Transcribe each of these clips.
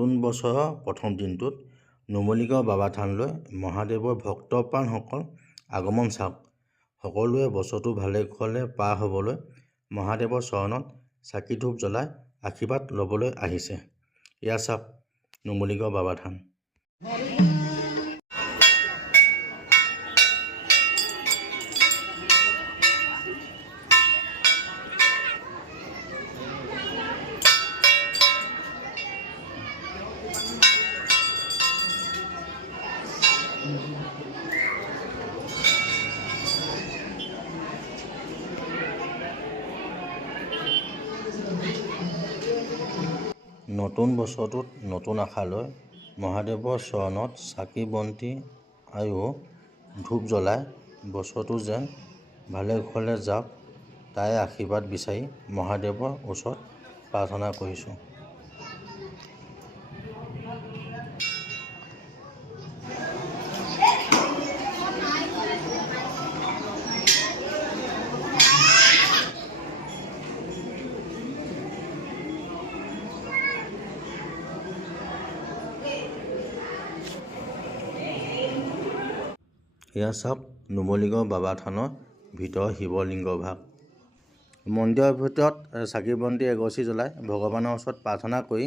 নতুন বছৰৰ প্ৰথম দিনটোত নুমলীগড় বাবা থানলৈ মহাদেৱৰ ভক্তপ্ৰাণসকল আগমন চাওক। সকলোৱে বছৰটো ভালে কুশলে পাৰ হ'বলৈ মহাদেৱৰ চৰণত চাকি ধূপ জ্বলাই আশীৰ্বাদ ল'বলৈ আহিছে। এয়া চাওক নুমলীগড় বাবা থান। নতুন বছৰটোত নতুন আশা লৈ মহাদেৱৰ চৰণত চাকি বন্তি আৰু ধূপ জ্বলাই বছৰটো যেন ভালে কুশলে যাওক তাৰে আশীৰ্বাদ বিচাৰি মহাদেৱৰ ওচৰত প্ৰাৰ্থনা কৰিছোঁ। এয়া চাওক নুমলীগড় বাবা থানৰ ভিতৰৰ শিৱলিংগ ভাগ। মন্দিৰৰ ভিতৰত চাকি বন্তি এগছি জ্বলাই ভগৱানৰ ওচৰত প্ৰাৰ্থনা কৰি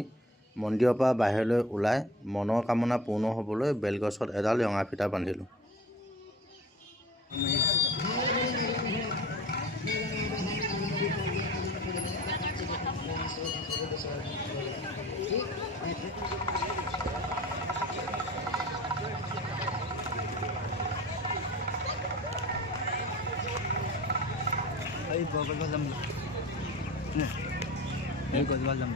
মন্দিৰৰ পৰা বাহিৰলৈ ওলাই মনৰ কামনা পূৰ্ণ হ'বলৈ বেলগছত এডাল ৰঙা ফিটা বান্ধিলোঁ। Ay, gogol ba lang? Ne? Ay, gogol ba lang?